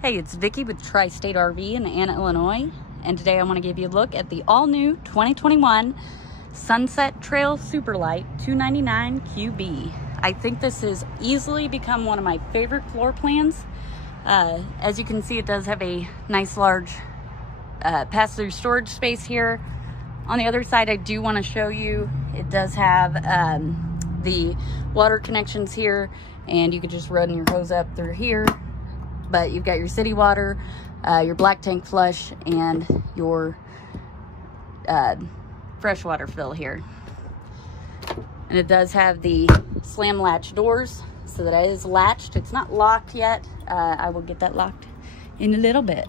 Hey, it's Vicki with Tri-State RV in Anna, Illinois, and today I want to give you a look at the all-new 2021 Sunset Trail Superlight 299 QB. I think this has easily become one of my favorite floor plans. As you can see, it does have a nice large pass-through storage space here. On the other side, I do want to show you, it does have the water connections here, and you could just run your hose up through here. But you've got your city water, your black tank flush, and your freshwater fill here. And it does have the slam latch doors, so that it is latched. It's not locked yet. I will get that locked in a little bit.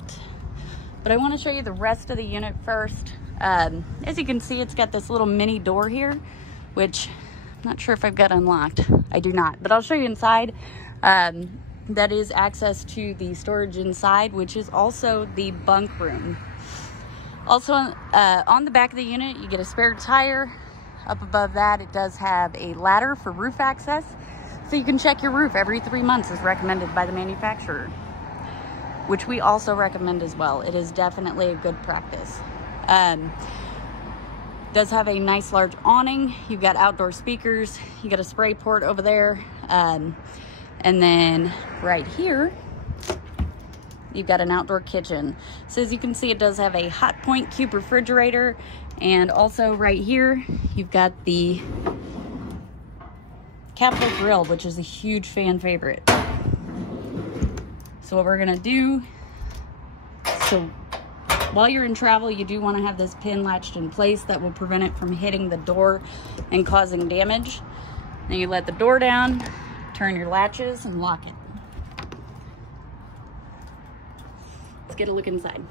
But I want to show you the rest of the unit first. As you can see, it's got this little mini door here, which I'm not sure if I've got unlocked. I do not, but I'll show you inside. That is access to the storage inside, which is also the bunk room. Also, on the back of the unit, you get a spare tire. Up above that, it does have a ladder for roof access, so you can check your roof every 3 months as recommended by the manufacturer, which we also recommend as well. It is definitely a good practice. Does have a nice large awning. You've got outdoor speakers. You got a spray port over there. And then right here, you've got an outdoor kitchen. So as you can see, it does have a hot point cube refrigerator. And also right here, you've got the Capital Grill, which is a huge fan favorite. So what we're gonna do, so while you're in travel, you do wanna have this pin latched in place that will prevent it from hitting the door and causing damage. Then you let the door down, turn your latches, and lock it. Let's get a look inside.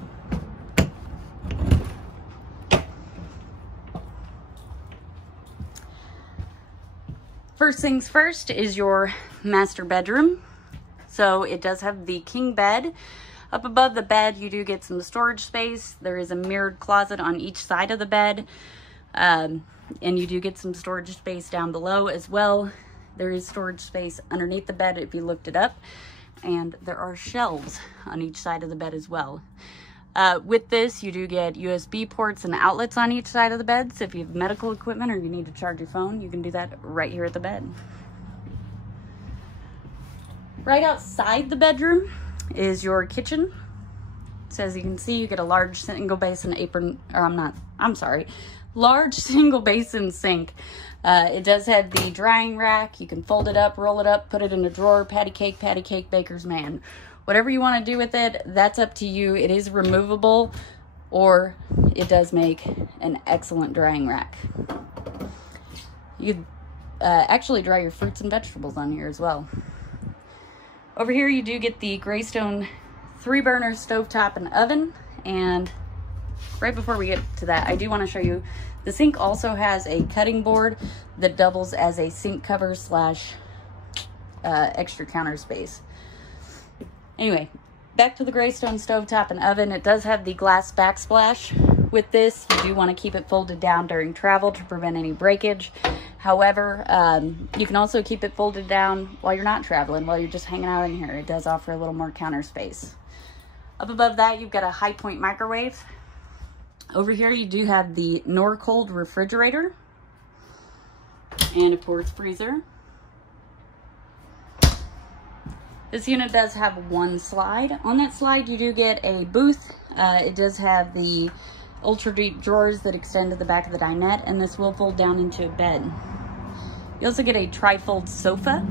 First things first is your master bedroom. So it does have the king bed. Up above the bed, you do get some storage space. There is a mirrored closet on each side of the bed. And you do get some storage space down below as well. There is storage space underneath the bed if you looked it up, and there are shelves on each side of the bed as well. With this, you do get USB ports and outlets on each side of the bed, so if you have medical equipment or you need to charge your phone, you can do that right here at the bed. Right outside the bedroom is your kitchen. So as you can see, you get a large single basin apron, or large single basin sink. It does have the drying rack. You can fold it up, roll it up, put it in a drawer, patty cake, baker's man. Whatever you want to do with it, that's up to you. It is removable, or it does make an excellent drying rack. You actually dry your fruits and vegetables on here as well. Over here, you do get the Greystone 3-burner stovetop and oven. And right before we get to that, I do want to show you, the sink also has a cutting board that doubles as a sink cover slash extra counter space. Anyway, back to the Greystone stovetop and oven. It does have the glass backsplash. With this, you do want to keep it folded down during travel to prevent any breakage. However, you can also keep it folded down while you're not traveling, while you're just hanging out in here. It does offer a little more counter space. Up above that, you've got a high point microwave. Over here, you do have the Norcold refrigerator and a porous freezer. This unit does have one slide. On that slide, you do get a booth. It does have the ultra deep drawers that extend to the back of the dinette, and this will fold down into a bed. You also get a tri-fold sofa.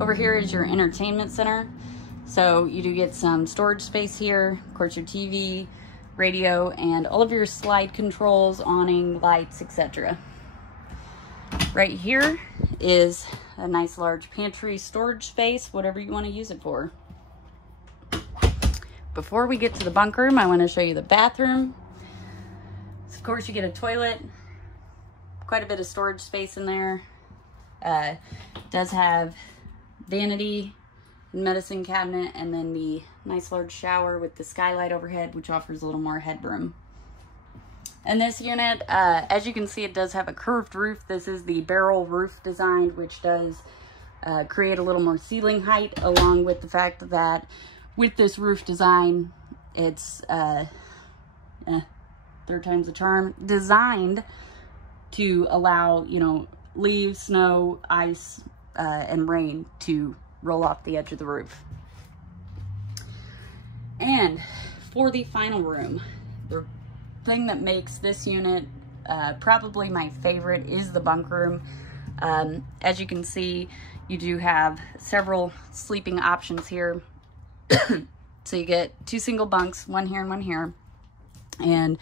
Over here is your entertainment center. So you do get some storage space here, of course your TV, radio, and all of your slide controls, awning, lights, etc. Right here is a nice large pantry storage space, whatever you want to use it for. Before we get to the bunk room, I want to show you the bathroom. So of course you get a toilet, quite a bit of storage space in there. It does have vanity, medicine cabinet, and then the nice large shower with the skylight overhead, which offers a little more headroom. And this unit, as you can see, it does have a curved roof. This is the barrel roof design, which does create a little more ceiling height, along with the fact that with this roof design, it's third time's the charm, designed to allow, you know, leaves, snow, ice, and rain to roll off the edge of the roof. And for the final room, the thing that makes this unit probably my favorite is the bunk room. As you can see, you do have several sleeping options here. So you get 2 single bunks, one here and one here. And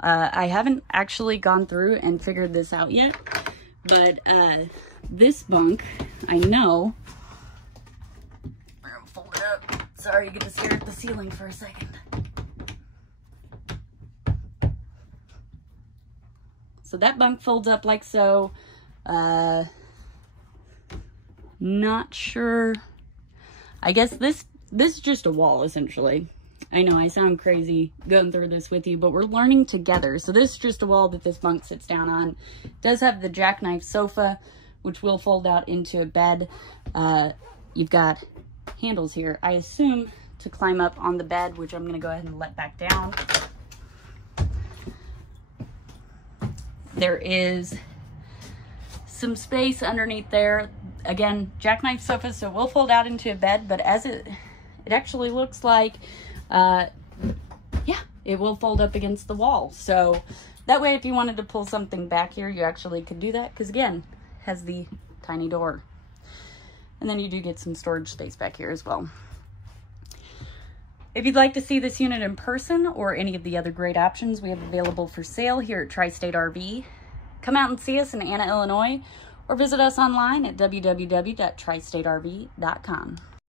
I haven't actually gone through and figured this out yet, but this bunk, I know, we're gonna fold it up. Sorry, you get to stare at the ceiling for a second. So that bunk folds up like so. Not sure. I guess this is just a wall, essentially. I know I sound crazy going through this with you, but we're learning together. So this is just a wall that this bunk sits down on. It does have the jackknife sofa, which will fold out into a bed. You've got handles here, I assume, to climb up on the bed, which I'm going to go ahead and let back down. There is some space underneath there. Again, jackknife sofa, so it will fold out into a bed, but as it actually looks like, yeah, it will fold up against the wall. So that way, if you wanted to pull something back here, you actually could do that, because again, it has the tiny door. And then you do get some storage space back here as well. If you'd like to see this unit in person or any of the other great options we have available for sale here at Tri-State RV, come out and see us in Anna, Illinois, or visit us online at www.tristaterv.com.